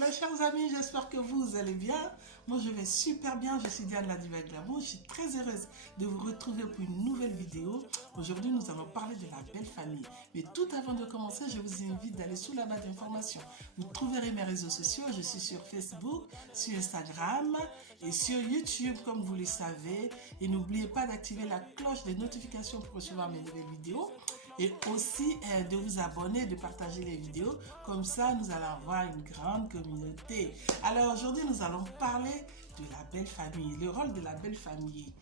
Hello chers amis, j'espère que vous allez bien. Moi je vais super bien, je suis Diane la Diva Glamour. Je suis très heureuse de vous retrouver pour une nouvelle vidéo. Aujourd'hui nous allons parler de la belle famille. Mais tout avant de commencer, je vous invite d'aller sous la barre d'informations. Vous trouverez mes réseaux sociaux, je suis sur Facebook, sur Instagram et sur YouTube comme vous le savez. Et n'oubliez pas d'activer la cloche des notifications pour recevoir mes nouvelles vidéos. Et aussi de vous abonner, de partager les vidéos. Comme ça, nous allons avoir une grande communauté. Alors aujourd'hui, nous allons parler de la belle famille, le rôle de la belle famille.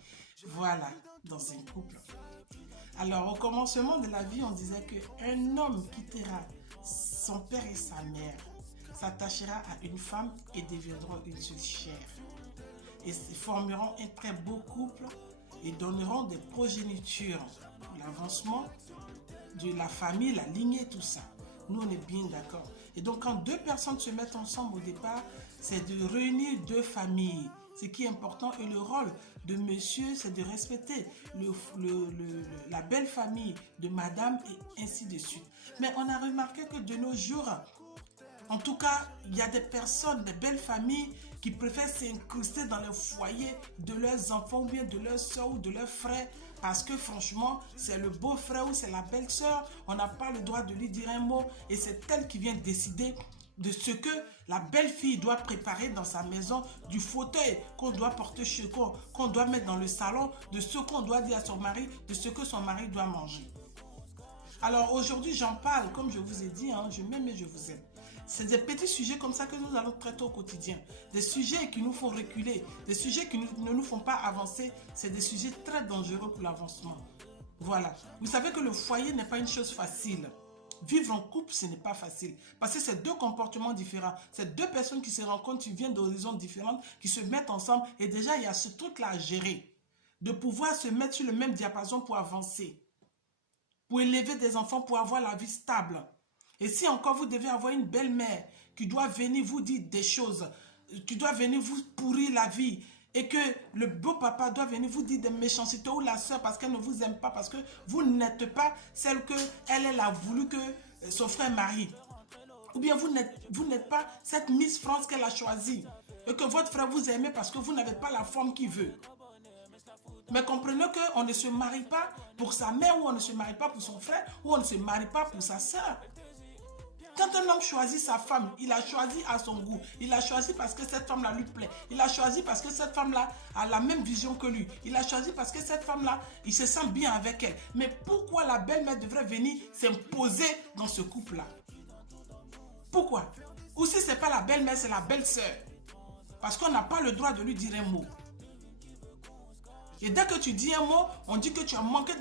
Voilà, dans un couple. Alors, au commencement de la vie, on disait qu'un homme quittera son père et sa mère, s'attachera à une femme et deviendront une seule chair. Et formeront un très beau couple et donneront des progénitures pour l'avancement de la famille, la lignée, tout ça. Nous, on est bien d'accord. Et donc, quand deux personnes se mettent ensemble au départ, c'est de réunir deux familles. Ce qui est important. Et le rôle de monsieur, c'est de respecter la belle famille de madame et ainsi de suite. Mais on a remarqué que de nos jours, en tout cas, il y a des personnes, des belles familles qui préfèrent s'incruster dans le foyer de leurs enfants ou bien de leurs soeurs ou de leurs frères parce que franchement, c'est le beau-frère ou c'est la belle-sœur. On n'a pas le droit de lui dire un mot et c'est elle qui vient décider de ce que la belle-fille doit préparer dans sa maison, du fauteuil qu'on doit porter chez qu'on doit mettre dans le salon, de ce qu'on doit dire à son mari, de ce que son mari doit manger. Alors aujourd'hui, j'en parle, comme je vous ai dit, hein, je m'aime et je vous aime. C'est des petits sujets comme ça que nous allons traiter au quotidien. Des sujets qui nous font reculer, des sujets qui ne nous font pas avancer. C'est des sujets très dangereux pour l'avancement. Voilà. Vous savez que le foyer n'est pas une chose facile. Vivre en couple, ce n'est pas facile. Parce que c'est deux comportements différents. C'est deux personnes qui se rencontrent, qui viennent d'horizons différents, qui se mettent ensemble. Et déjà, il y a ce truc-là à gérer. De pouvoir se mettre sur le même diapason pour avancer. Pour élever des enfants, pour avoir la vie stable. Et si encore vous devez avoir une belle-mère qui doit venir vous dire des choses, qui doit venir vous pourrir la vie, et que le beau-papa doit venir vous dire des méchancetés, ou la soeur parce qu'elle ne vous aime pas, parce que vous n'êtes pas celle qu'elle a voulu que son frère marie. Ou bien vous n'êtes pas cette Miss France qu'elle a choisie, et que votre frère vous aime parce que vous n'avez pas la forme qu'il veut. Mais comprenez qu'on ne se marie pas pour sa mère, ou on ne se marie pas pour son frère, ou on ne se marie pas pour sa soeur. Quand un homme choisit sa femme, il a choisi à son goût. Il a choisi parce que cette femme-là lui plaît. Il a choisi parce que cette femme-là a la même vision que lui. Il a choisi parce que cette femme-là, il se sent bien avec elle. Mais pourquoi la belle-mère devrait venir s'imposer dans ce couple-là? Pourquoi? Ou si ce n'est pas la belle-mère, c'est la belle-sœur. Parce qu'on n'a pas le droit de lui dire un mot. Et dès que tu dis un mot, on dit que tu as manqué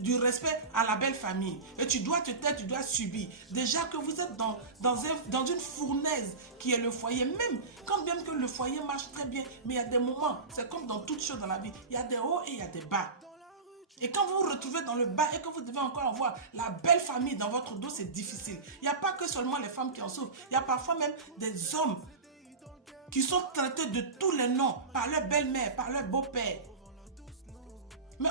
du respect à la belle famille. Et tu dois te taire, tu dois subir. Déjà que vous êtes dans une fournaise qui est le foyer. Même quand bien que le foyer marche très bien, mais il y a des moments, c'est comme dans toutes choses dans la vie. Il y a des hauts et il y a des bas. Et quand vous vous retrouvez dans le bas et que vous devez encore avoir la belle famille dans votre dos, c'est difficile. Il n'y a pas que seulement les femmes qui en souffrent. Il y a parfois même des hommes qui sont traités de tous les noms par leur belle-mère, par leur beau-père. Mais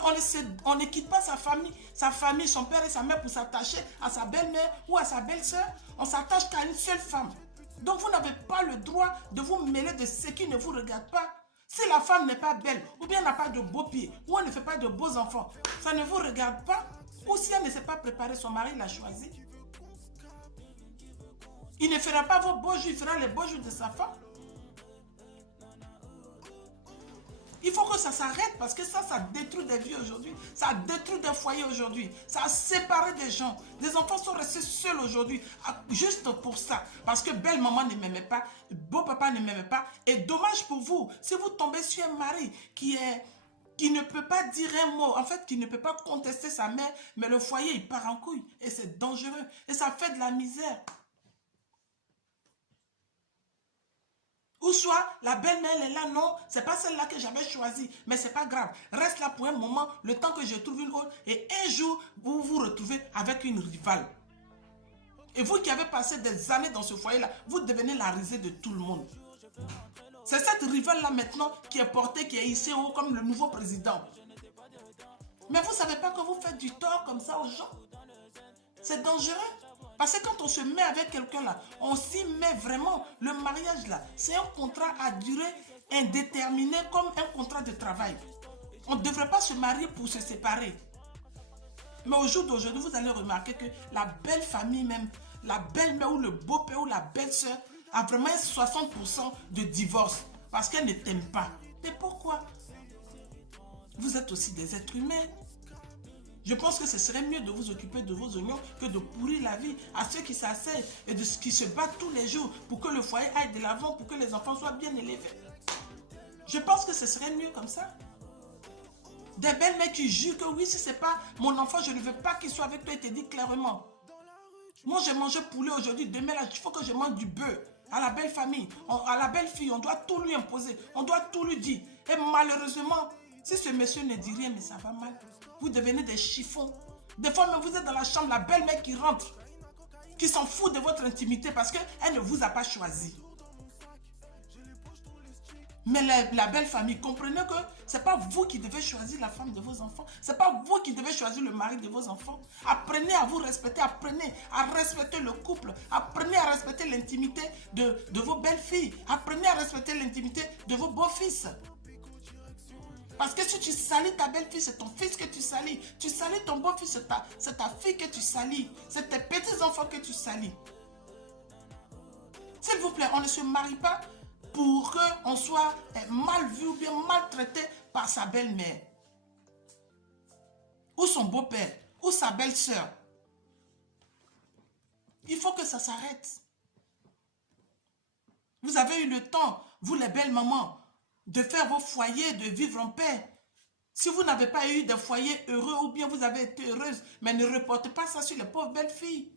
on ne quitte pas sa famille, son père et sa mère pour s'attacher à sa belle-mère ou à sa belle-sœur. On s'attache qu'à une seule femme. Donc vous n'avez pas le droit de vous mêler de ce qui ne vous regarde pas. Si la femme n'est pas belle, ou bien n'a pas de beaux pieds, ou elle ne fait pas de beaux enfants, ça ne vous regarde pas. Ou si elle ne s'est pas préparée, son mari l'a choisi. Il ne fera pas vos beaux jours, il fera les beaux jours de sa femme. Il faut que ça s'arrête parce que ça détruit des vies aujourd'hui. Ça détruit des foyers aujourd'hui. Ça a séparé des gens. Des enfants sont restés seuls aujourd'hui. Juste pour ça. Parce que belle maman ne m'aimait pas. Beau papa ne m'aimait pas. Et dommage pour vous. Si vous tombez sur un mari qui ne peut pas dire un mot. En fait, qui ne peut pas contester sa mère. Mais le foyer, il part en couille. Et c'est dangereux. Et ça fait de la misère. Ou soit, la belle-mère, elle est là, non, c'est pas celle-là que j'avais choisie, mais c'est pas grave. Reste là pour un moment, le temps que je trouve une autre, et un jour, vous vous retrouvez avec une rivale. Et vous qui avez passé des années dans ce foyer-là, vous devenez la risée de tout le monde. C'est cette rivale-là maintenant qui est portée, qui est hissée haut comme le nouveau président. Mais vous ne savez pas que vous faites du tort comme ça aux gens. C'est dangereux. Parce que quand on se met avec quelqu'un là, on s'y met vraiment. Le mariage là, c'est un contrat à durée indéterminée comme un contrat de travail. On ne devrait pas se marier pour se séparer. Mais au jour d'aujourd'hui, vous allez remarquer que la belle famille même, la belle-mère ou le beau-père ou la belle-sœur a vraiment 60% de divorce parce qu'elle ne t'aime pas. Mais pourquoi? Vous êtes aussi des êtres humains. Je pense que ce serait mieux de vous occuper de vos oignons que de pourrir la vie à ceux qui s'asseyent et de ceux qui se battent tous les jours pour que le foyer aille de l'avant, pour que les enfants soient bien élevés. Je pense que ce serait mieux comme ça. Des belles-mères qui jurent que oui, si ce n'est pas mon enfant, je ne veux pas qu'il soit avec toi et te dit clairement. Moi, j'ai mangé poulet aujourd'hui, demain, là, il faut que je mange du bœuf. À la belle famille, à la belle fille, on doit tout lui imposer, on doit tout lui dire. Et malheureusement, si ce monsieur ne dit rien, mais ça va mal. Vous devenez des chiffons. Des fois, même vous êtes dans la chambre, la belle-mère qui rentre, qui s'en fout de votre intimité parce qu'elle ne vous a pas choisi. Mais la belle famille, comprenez que ce n'est pas vous qui devez choisir la femme de vos enfants. Ce n'est pas vous qui devez choisir le mari de vos enfants. Apprenez à vous respecter, apprenez à respecter le couple. Apprenez à respecter l'intimité de vos belles-filles. Apprenez à respecter l'intimité de vos beaux-fils. Parce que si tu salis ta belle-fille, c'est ton fils que tu salis. Tu salis ton beau-fils, c'est ta fille que tu salis. C'est tes petits-enfants que tu salis. S'il vous plaît, on ne se marie pas pour qu'on soit mal vu ou bien maltraité par sa belle-mère. Ou son beau-père, ou sa belle-sœur. Il faut que ça s'arrête. Vous avez eu le temps, vous les belles mamans, de faire vos foyers, de vivre en paix. Si vous n'avez pas eu de foyer heureux ou bien vous avez été heureuse, mais ne reportez pas ça sur les pauvres belles filles.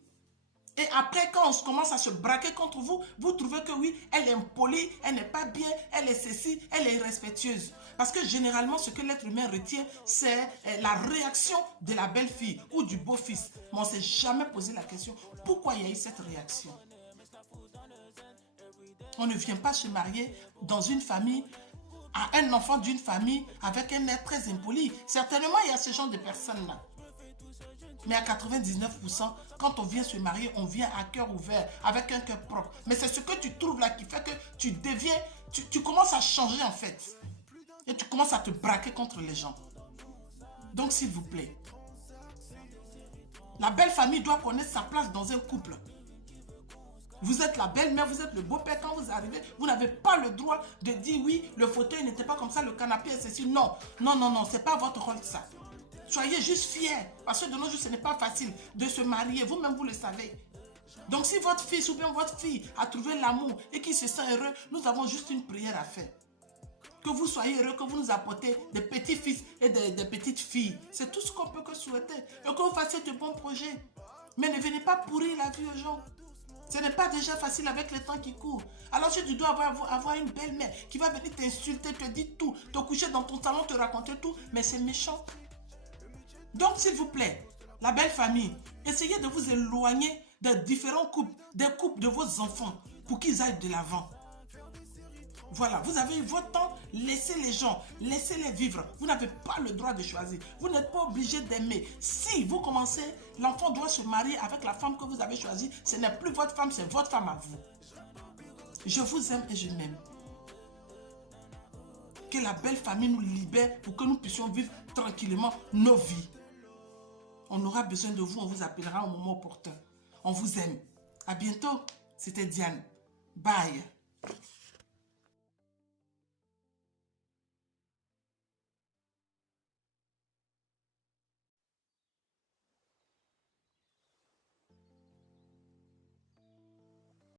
Et après, quand on commence à se braquer contre vous, vous trouvez que oui, elle est impolie, elle n'est pas bien, elle est ceci, elle est irrespectueuse. Parce que généralement, ce que l'être humain retient, c'est la réaction de la belle-fille ou du beau-fils. Mais on ne s'est jamais posé la question, pourquoi il y a eu cette réaction? On ne vient pas se marier dans une famille, à un enfant d'une famille avec un être très impoli. Certainement, il y a ce genre de personnes-là. Mais à 99%, quand on vient se marier, on vient à cœur ouvert, avec un cœur propre. Mais c'est ce que tu trouves là qui fait que tu deviens, tu commences à changer en fait. Et tu commences à te braquer contre les gens. Donc s'il vous plaît, la belle famille doit connaître sa place dans un couple. Vous êtes la belle-mère, vous êtes le beau-père. Quand vous arrivez, vous n'avez pas le droit de dire oui, le fauteuil n'était pas comme ça, le canapé est ceci. Non, non, non, non, ce n'est pas votre rôle ça. Soyez juste fiers, parce que de nos jours, ce n'est pas facile de se marier. Vous-même, vous le savez. Donc, si votre fils ou bien votre fille a trouvé l'amour et qu'il se sent heureux, nous avons juste une prière à faire. Que vous soyez heureux, que vous nous apportez des petits-fils et des petites filles. C'est tout ce qu'on peut que souhaiter. Et que vous fassiez de bons projets. Mais ne venez pas pourrir la vie aux gens. Ce n'est pas déjà facile avec le temps qui court. Alors si tu dois avoir une belle-mère qui va venir t'insulter, te dire tout, te coucher dans ton salon, te raconter tout, mais c'est méchant. Donc s'il vous plaît, la belle famille, essayez de vous éloigner de différents couples, des couples de vos enfants, pour qu'ils aillent de l'avant. Voilà, vous avez eu votre temps, laissez les gens, laissez-les vivre. Vous n'avez pas le droit de choisir. Vous n'êtes pas obligé d'aimer. Si vous commencez, l'enfant doit se marier avec la femme que vous avez choisie. Ce n'est plus votre femme, c'est votre femme à vous. Je vous aime et je m'aime. Que la belle famille nous libère pour que nous puissions vivre tranquillement nos vies. On aura besoin de vous, on vous appellera au moment opportun. On vous aime. À bientôt. C'était Diane. Bye.